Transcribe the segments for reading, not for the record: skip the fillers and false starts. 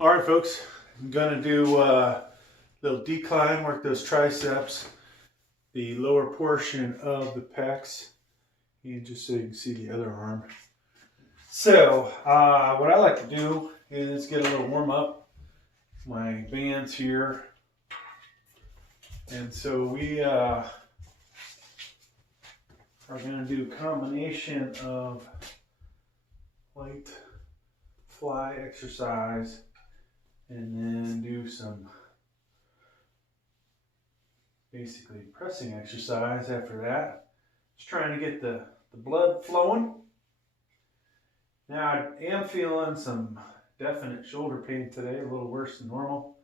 All right, folks, I'm gonna do a little decline, work those triceps, the lower portion of the pecs, and just so you can see the other arm. So what I like to do is get a little warm up, my bands here. And so we are gonna do a combination of light fly exercise and then do some basically pressing exercise after that. Just trying to get the blood flowing. Now I am feeling some definite shoulder pain today, a little worse than normal.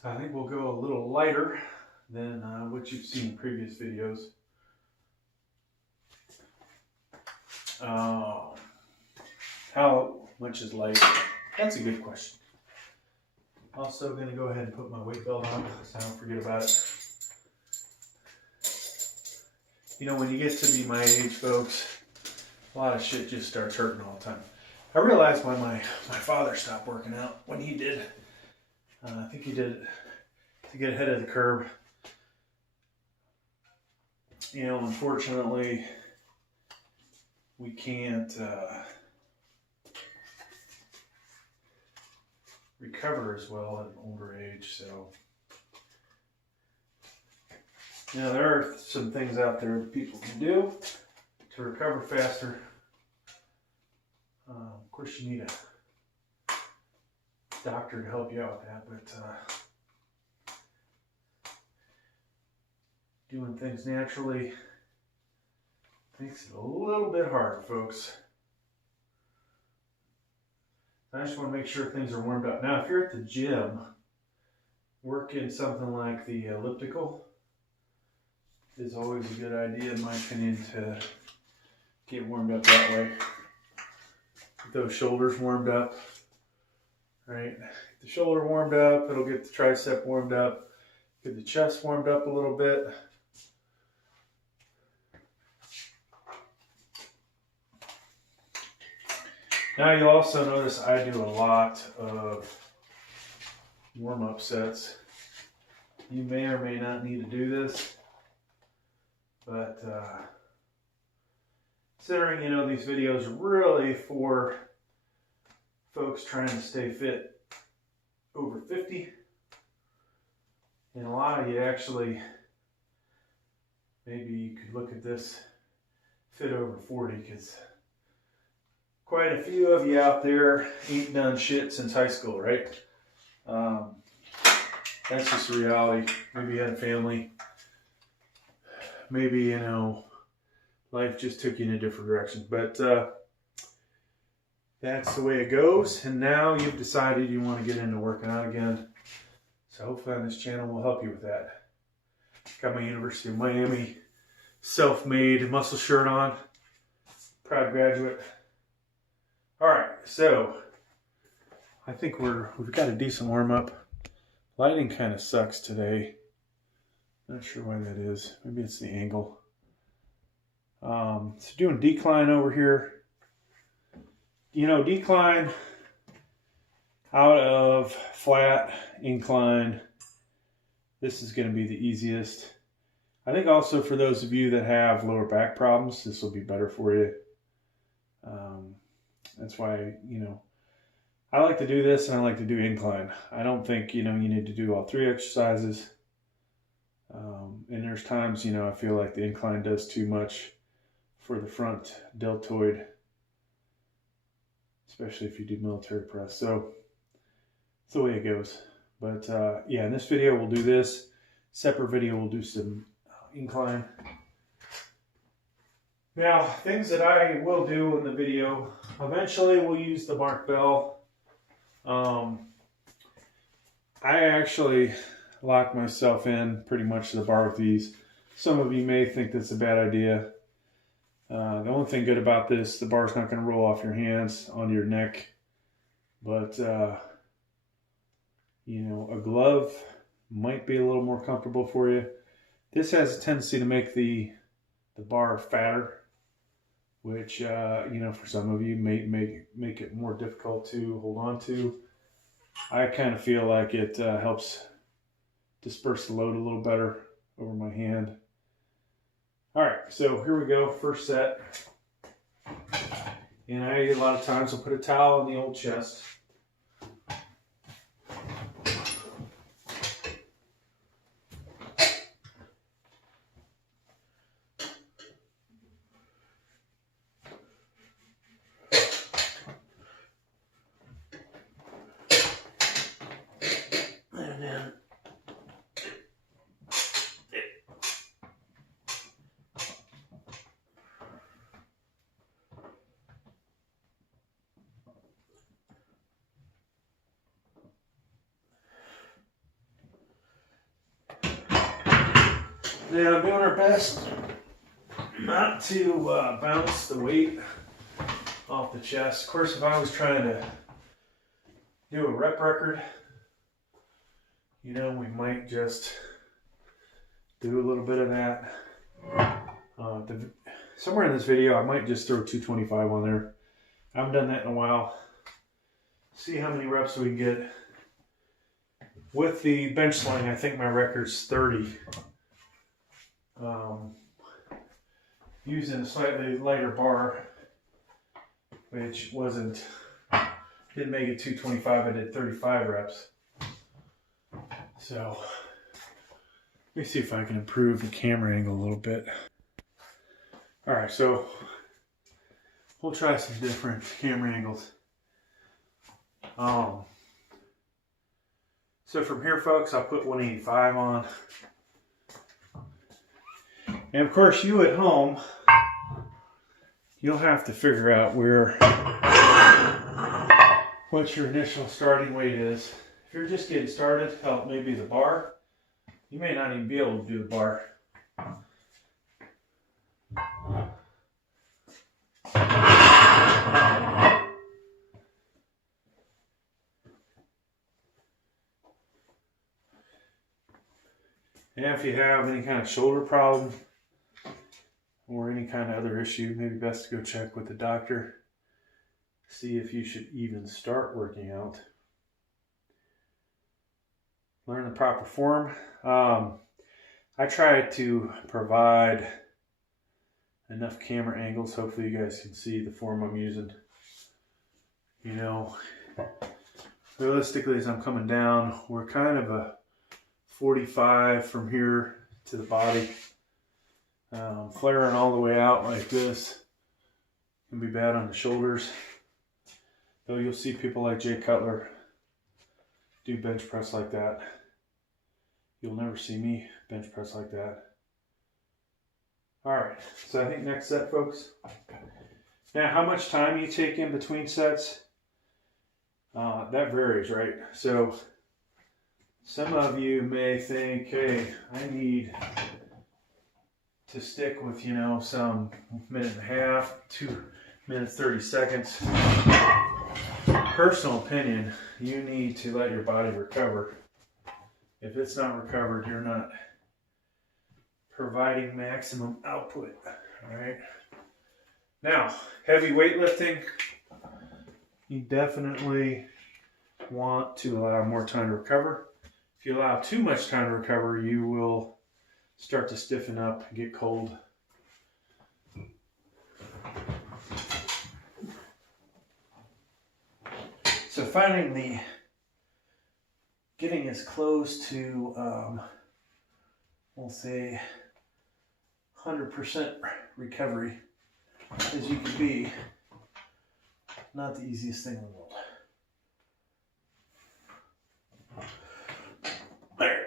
So I think we'll go a little lighter than what you've seen in previous videos. How much is light? That's a good question. Also going to go ahead and put my weight belt on so I don't forget about it. You know, when you get to be my age, folks, a lot of shit just starts hurting all the time. I realized why my father stopped working out when he did. I think he did it to get ahead of the curve. You know, unfortunately, we can't recover as well at an older age. So, you know, there are some things out there that people can do to recover faster. Of course, you need a doctor to help you out with that, but doing things naturally makes it a little bit hard, folks. I just want to make sure things are warmed up. Now, if you're at the gym, working something like the elliptical is always a good idea, in my opinion, to get warmed up that way. Get those shoulders warmed up, right? Get the shoulder warmed up, it'll get the tricep warmed up, get the chest warmed up a little bit. Now you'll also notice I do a lot of warm-up sets. You may or may not need to do this, but considering, you know, these videos are really for folks trying to stay fit over 50, and a lot of you actually, maybe you could look at this fit over 40, because quite a few of you out there ain't done shit since high school, right? That's just a reality. Maybe you had a family. Maybe, you know, life just took you in a different direction. But that's the way it goes. And now you've decided you want to get into working out again. So hopefully on this channel will help you with that. Got my University of Miami self-made muscle shirt on. Proud graduate. All right, so I think we've got a decent warm up. Lighting kind of sucks today. Not sure why that is. Maybe it's the angle. So doing decline over here. You know, decline out of flat, incline. This is going to be the easiest. I think also for those of you that have lower back problems, this will be better for you. That's why, you know, I like to do this and I like to do incline. I don't think, you know, you need to do all three exercises. And there's times, you know, I feel like the incline does too much for the front deltoid, especially if you do military press. So it's the way it goes. But yeah, in this video we'll do this. Separate video we'll do some incline. Now, things that I will do in the video, eventually we'll use the barbell. I actually lock myself in pretty much to the bar with these. Some of you may think that's a bad idea. The only thing good about this, the bar's not going to roll off your hands onto your neck. But, you know, a glove might be a little more comfortable for you. This has a tendency to make the bar fatter. which, you know, for some of you may make it more difficult to hold on to. I kind of feel like it helps disperse the load a little better over my hand. All right, so here we go, first set. And a lot of times I'll put a towel on the old chest. Now, doing our best not to bounce the weight off the chest. Of course, if I was trying to do a rep record, you know, we might just do a little bit of that. Somewhere in this video, I might just throw 225 on there. I haven't done that in a while. See how many reps we can get. With the bench sling, I think my record's 30. Using a slightly lighter bar, which didn't make it 225, I did 35 reps. So, let me see if I can improve the camera angle a little bit. Alright, so we'll try some different camera angles. So from here, folks, I'll put 185 on. And of course, you at home, you'll have to figure out what your initial starting weight is. If you're just getting started, hell, maybe the bar, you may not even be able to do the bar. And if you have any kind of shoulder problem, or any kind of other issue, maybe best to go check with the doctor. See if you should even start working out. Learn the proper form. I try to provide enough camera angles. Hopefully you guys can see the form I'm using. You know, realistically, as I'm coming down, we're kind of a 45 from here to the body. Flaring all the way out like this can be bad on the shoulders. Though you'll see people like Jay Cutler do bench press like that. You'll never see me bench press like that. Alright, so I think next set, folks. Now, how much time you take in between sets, that varies, right? So, some of you may think, hey, I need to stick with, you know, some minute and a half, 2 minutes, 30 seconds. Personal opinion, you need to let your body recover. If it's not recovered, you're not providing maximum output. All right. Now, heavy weightlifting, you definitely want to allow more time to recover. If you allow too much time to recover, you will start to stiffen up and get cold. So getting as close to, we'll say 100% recovery as you can be, not the easiest thing in the world. There.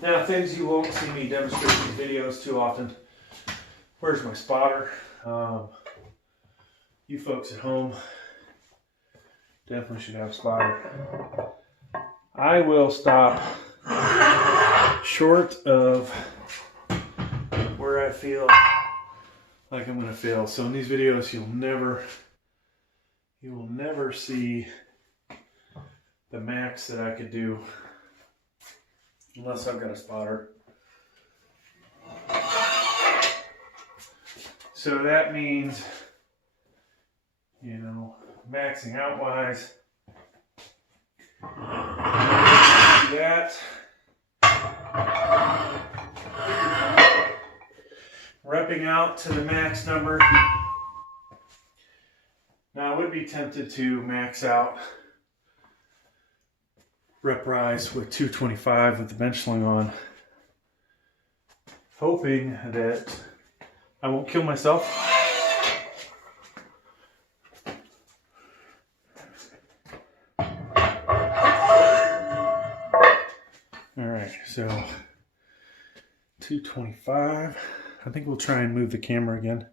Now, things you won't see me demonstrate in videos too often. Where's my spotter? You folks at home definitely should have a spotter. I will stop short of where I feel like I'm gonna fail. So in these videos, you will never see the max that I could do unless I've got a spotter. So that means, you know, maxing out wise, that, repping out to the max number. Now I would be tempted to max out rep rise with 225 with the bench sling on, hoping that I won't kill myself. All right, so 225. I think we'll try and move the camera again.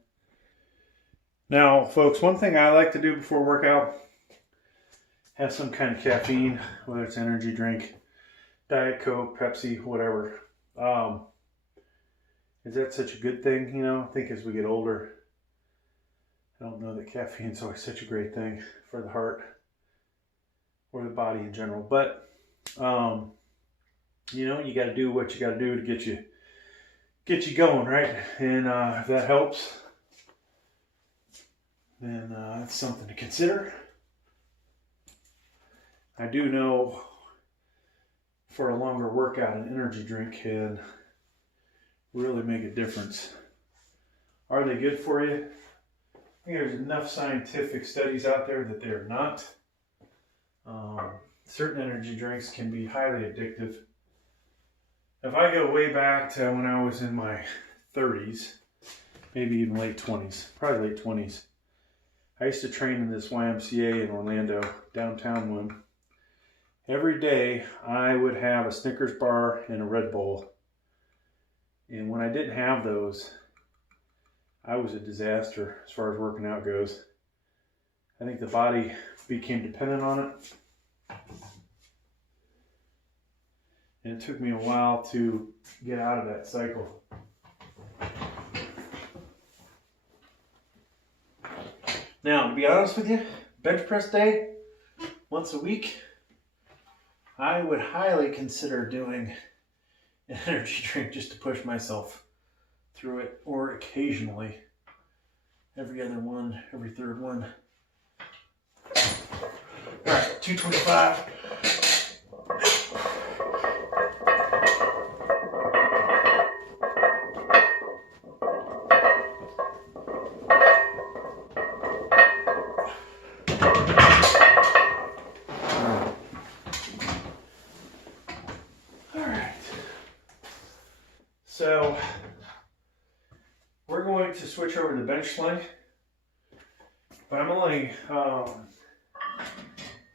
Now, folks, one thing I like to do before workout, have some kind of caffeine, whether it's energy drink, Diet Coke, Pepsi, whatever. Is that such a good thing? You know, I think as we get older, I don't know that caffeine is always such a great thing for the heart or the body in general. But, you know, you got to do what you got to do to get you going, right? And if that helps, then that's something to consider. I do know for a longer workout, an energy drink can really make a difference. Are they good for you? I think there's enough scientific studies out there that they're not. Certain energy drinks can be highly addictive. If I go way back to when I was in my 30s, maybe even late 20s, probably late 20s, I used to train in this YMCA in Orlando, downtown one. Every day I would have a Snickers bar and a Red Bull. And when I didn't have those, I was a disaster as far as working out goes. I think the body became dependent on it. And it took me a while to get out of that cycle. Now, to be honest with you, bench press day, once a week, I would highly consider doing an energy drink just to push myself through it, or occasionally, every other one, every third one. All right, 225. So we're going to switch over to the bench sling, but I'm only, I'm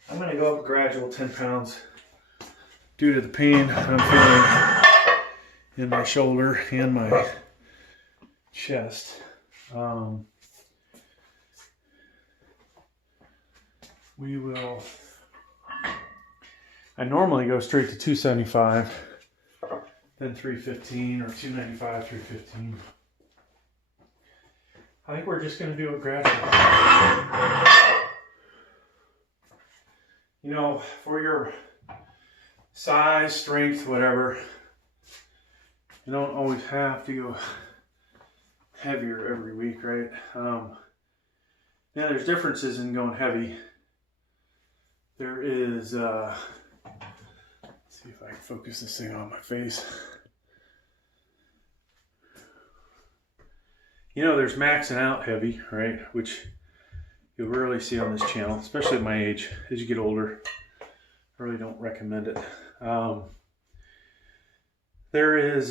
going to go up a gradual 10 pounds due to the pain I'm feeling in my shoulder and my chest. I normally go straight to 275. Then 315 or 295, 315. I think we're just going to do it gradually. You know, for your size, strength, whatever, you don't always have to go heavier every week, right? Now, there's differences in going heavy. There is, let's see if I can focus this thing on my face. You know, there's maxing out heavy, right? Which you'll rarely see on this channel, especially at my age. As you get older, I really don't recommend it. There is,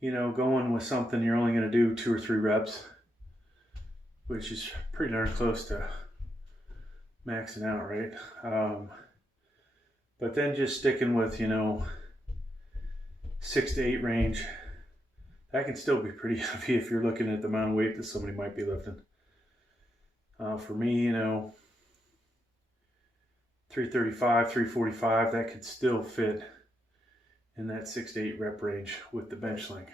you know, going with something you're only going to do 2 or 3 reps, which is pretty darn close to maxing out, right? But then just sticking with, you know, 6 to 8 range, that can still be pretty heavy if you're looking at the amount of weight that somebody might be lifting. For me, you know, 335, 345, that could still fit in that 6 to 8 rep range with the bench sling.